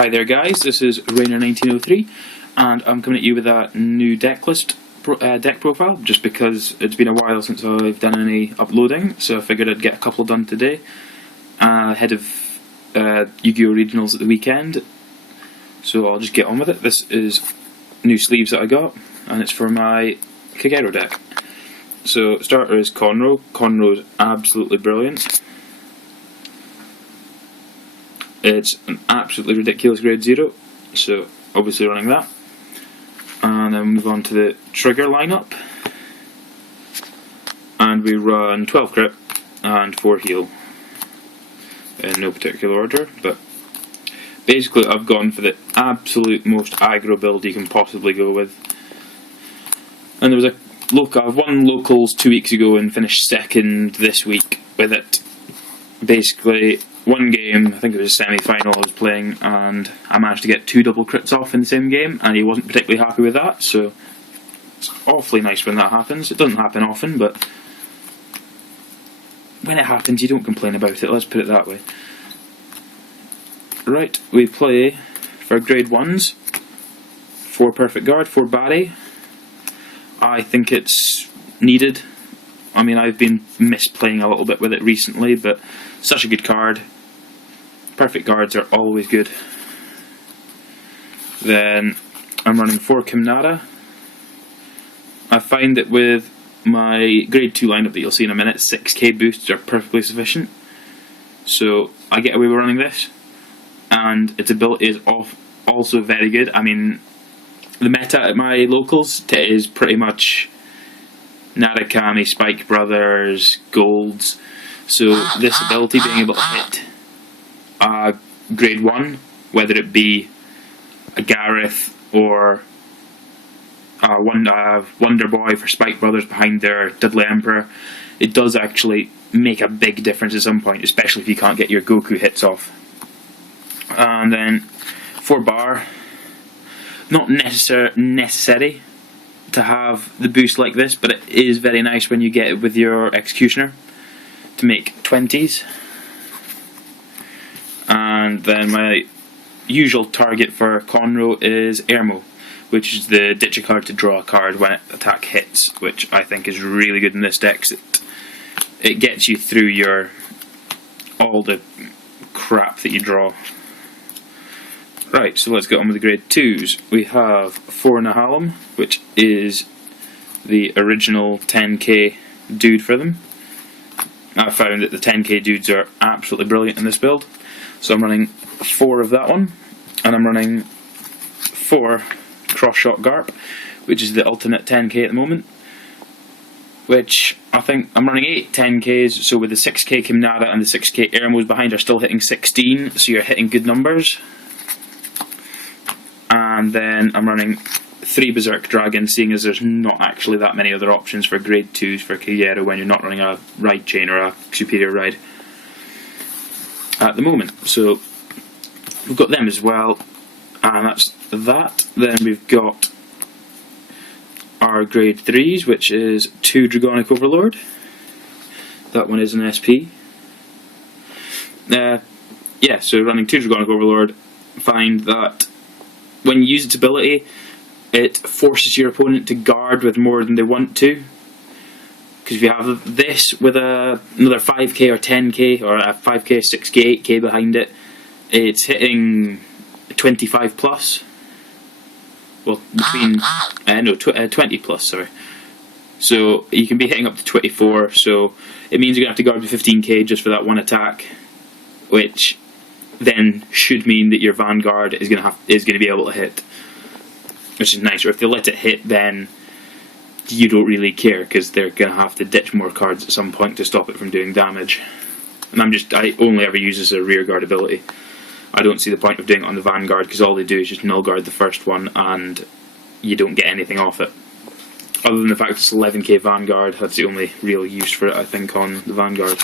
Hi there guys, this is Rainer1903 and I'm coming at you with a new deck profile just because it's been a while since I've done any uploading, so I figured I'd get a couple done today ahead of Yu-Gi-Oh! Regionals at the weekend. So I'll just get on with it. This is new sleeves that I got and it's for my Kagero deck. So starter is Conroe. Conroe's absolutely brilliant. It's an absolutely ridiculous grade 0, so obviously running that. And then move on to the trigger lineup. And we run 12 crit and 4 heal. In no particular order, but basically I've gone for the absolute most aggro build you can possibly go with. And there was I've won locals 2 weeks ago and finished second this week with it. Basically, one game, I think it was a semi-final I was playing, and I managed to get 2 double crits off in the same game, and he wasn't particularly happy with that, so it's awfully nice when that happens. It doesn't happen often, but when it happens you don't complain about it, let's put it that way. Right, we play for grade 1s, 4 perfect guard, 4 Barry. I think it's needed. I mean, I've been misplaying a little bit with it recently, but such a good card. Perfect guards are always good. Then I'm running 4 Kimnada. I find that with my grade 2 lineup that you'll see in a minute, 6k boosts are perfectly sufficient. So I get away with running this, and its ability is also very good. I mean, the meta at my locals is pretty much Narukami, Spike Brothers, Golds. So this ability, being able to hit grade 1, whether it be a Gareth or a Wonder Boy for Spike Brothers behind their Dudley Emperor, it does actually make a big difference at some point, especially if you can't get your Goku hits off. And then 4 Bar, not necessary to have the boost like this, but it is very nice when you get it with your Executioner to make 20s. And then my usual target for Conroe is Ermo, which is the ditch a card to draw a card when attack hits, which I think is really good in this deck. It gets you through all the crap that you draw. Right, so let's get on with the grade 2s. We have 4 Nahalem, which is the original 10k dude for them. I found that the 10k dudes are absolutely brilliant in this build. So I'm running 4 of that one, and I'm running 4 Cross-Shot Garp, which is the alternate 10k at the moment. Which, I think, I'm running 8 10ks, so with the 6k Kimnada and the 6k Ermos behind are still hitting 16, so you're hitting good numbers. And then I'm running 3 Berserk Dragons, seeing as there's not actually that many other options for grade 2s for Kagero when you're not running a ride chain or a superior ride at the moment. So we've got them as well, and that's that. Then we've got our grade 3s, which is 2 Dragonic Overlord. That one is an SP. Yeah, so running 2 Dragonic Overlord, find that when you use its ability, it forces your opponent to guard with more than they want to. Because if you have this with another 5k or 10k, or a 5k, 6k, 8k behind it, it's hitting 25 plus. Well, between, 20 plus, sorry. So you can be hitting up to 24, so it means you're going to have to guard with 15k just for that one attack, which then should mean that your Vanguard is going to be able to hit, which is nice. Or if they let it hit, then you don't really care because they're going to have to ditch more cards at some point to stop it from doing damage. And I only ever use this as a rear guard ability. I don't see the point of doing it on the Vanguard because all they do is just null guard the first one and you don't get anything off it. Other than the fact it's 11k Vanguard, that's the only real use for it, I think, on the Vanguard.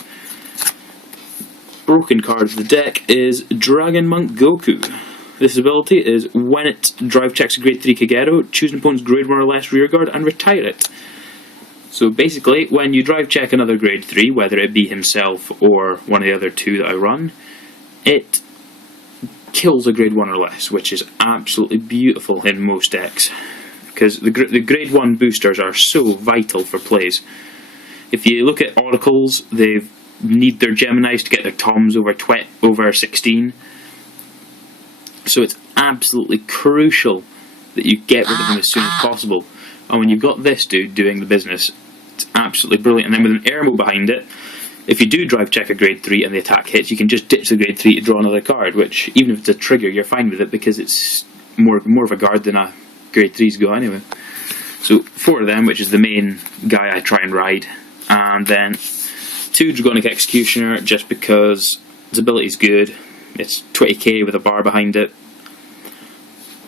Broken card of the deck is Dragon Monk Goku. This ability is when it drive checks a grade 3 Kagero, choose an opponent's grade 1 or less rearguard and retire it. So basically, when you drive check another grade 3, whether it be himself or one of the other 2 that I run, it kills a grade 1 or less, which is absolutely beautiful in most decks. Because the grade 1 boosters are so vital for plays. If you look at Oracles, they need their Geminis to get their Toms over 16. So it's absolutely crucial that you get rid of them as soon as possible. And when you've got this dude doing the business, it's absolutely brilliant. And then with an Airmo behind it, if you do drive check a grade 3 and the attack hits, you can just ditch the grade 3 to draw another card, which, even if it's a trigger, you're fine with it because it's more of a guard than a grade 3's go anyway. So 4 of them, which is the main guy I try and ride. And then 2 Dragonic Executioner, just because his ability's good. It's 20k with a bar behind it.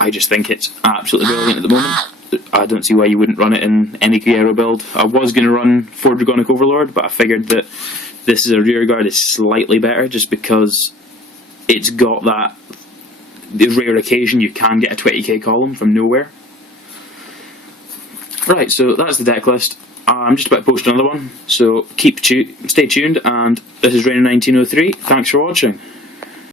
I just think it's absolutely brilliant at the moment. I don't see why you wouldn't run it in any Kagero build. I was going to run 4 Dragonic Overlord, but I figured that this is a rearguard is slightly better just because it's got that rare occasion you can get a 20k column from nowhere. Right, so that's the deck list. I'm just about to post another one, so stay tuned, and this is Rainer1903. Thanks for watching.